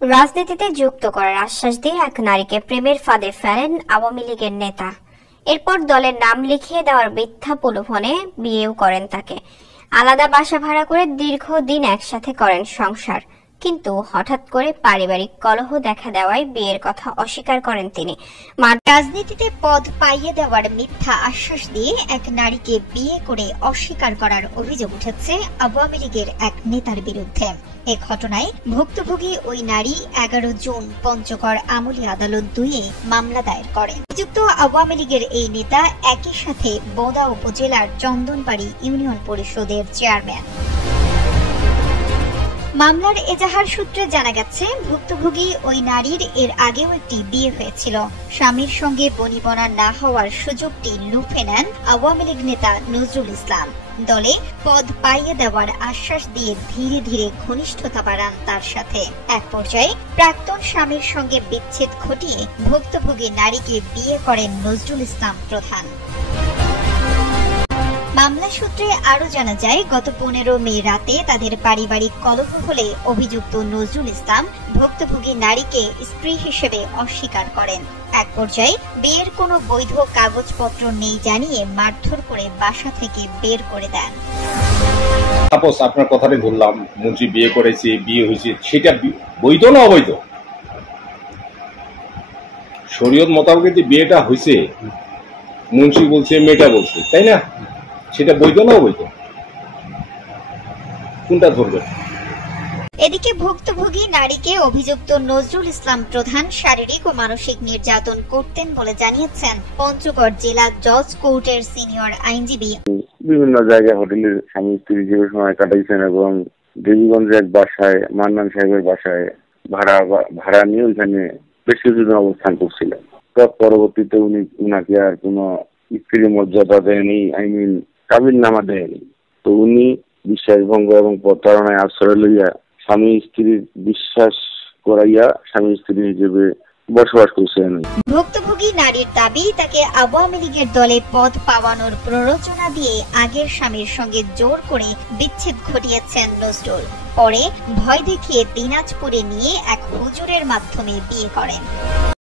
রাজনীতিতে যুক্ত করার আশ্বাস দিয়ে এক নারীকে প্রেমের ফাঁদে ফেলেন আওয়ামী লীগের নেতা। এরপর দলের নাম লিখিয়ে দেওয়ার মিথ্যা প্রলোভনে বিয়েও করেন তাকে। আলাদা বাসা ভাড়া করে দীর্ঘদিন একসাথে করেন সংসার, কিন্তু হঠাৎ করে পারিবারিক কলহ দেখা দেওয়ায় বিয়ের কথা অস্বীকার করেন তিনি। রাজনীতিতে পদ পাইয়ে দেওয়ার মিথ্যা আশ্বাস দিয়ে এক নারীকে বিয়ে করে অস্বীকার করার অভিযোগ উঠেছে আওয়ামী লীগের এক নেতার বিরুদ্ধে। এ ঘটনায় ভুক্তভোগী ওই নারী 11 জুন পঞ্চগড় আমলি আদালত 2-এ মামলা দায়ের করেন। অভিযুক্ত আওয়ামী লীগের এই নেতা একই সাথে বোদা উপজেলার চন্দনবাড়ি ইউনিয়ন পরিষদের চেয়ারম্যান। মামলার এজাহার সূত্রে জানা গেছে, ভুক্তভোগী ওই নারীর এর আগেও একটি বিয়ে হয়েছিল। স্বামীর সঙ্গে বনিবনা না হওয়ার সুযোগটি লুফে নেন আওয়ামী লীগ নেতা নজরুল ইসলাম। দলে পদ পাইয়ে দেওয়ার আশ্বাস দিয়ে ধীরে ধীরে ঘনিষ্ঠতা বাড়ান তার সাথে। এক পর্যায়ে প্রাক্তন স্বামীর সঙ্গে বিচ্ছেদ ঘটিয়ে ভুক্তভোগী নারীকে বিয়ে করেন নজরুল ইসলাম প্রধান। মামলা সূত্রে আরো জানা যায়, গত 15 মে রাতে তাদের পারিবারিক কলহ হলে অভিযুক্ত নজরুল ইসলাম ভুক্তভোগী নারীকে স্ত্রী হিসেবে অস্বীকার করেন। এক পর্যায়ে বিয়ের কোনো বৈধ কাগজপত্র নেই জানিয়ে মারধর করে বাসা থেকে বের করে দেন। সাপোজ আপনার কথাটা বললাম, মুন্সি বিয়ে করেছে, বিয়ে হয়েছে, সেটা বৈধ না অবৈধ? শরীয়ত মোতাবেক যে বিয়েটা হয়েছে, মুন্সি বলছে, মেয়েটা বলছে, তাই না? সেটা বৈধ না অবৈধ? কোনটা ধরবে? এদিকে ভুক্তভোগী নারীকে অভিযুক্ত নজরুল ইসলাম প্রধান শারীরিক ও মানসিক নির্যাতন করতেন বলে জানিয়েছেন পঞ্চগড় জেলা জজ কোর্টের সিনিয়র আইনজীবী। বিভিন্ন জায়গায় হোটেলে স্বামী স্ত্রী যে সময় কাটাইছেন এবং দেবীগঞ্জের এক বাসায় মান্নান সাহেবের বাসায় ভাড়া নিয়ে ওইখানে বেশ কিছুদিন অবস্থান করছিলেন। পরবর্তীতে উনাকে আর কোনো স্ত্রীর মর্যাদা দেয়নি, কাবিল নামা দেয়নি। তো উনি বিশ্বাসভঙ্গ এবং প্রতারণায় আশ্রয় লইয়া স্বামী স্ত্রীর বিশ্বাস করাইয়া স্বামী স্ত্রী হিসেবে বসবাস করছেন। ভুক্তভোগী নারীর দাবি, তাকে আওয়ামী লীগের দলে পদ পাওয়ানোর প্ররোচনা দিয়ে আগের স্বামীর সঙ্গে জোর করে বিচ্ছেদ ঘটিয়েছেন নজরুল। পরে ভয় দেখিয়ে দিনাজপুরে নিয়ে এক হুজুরের মাধ্যমে বিয়ে করেন।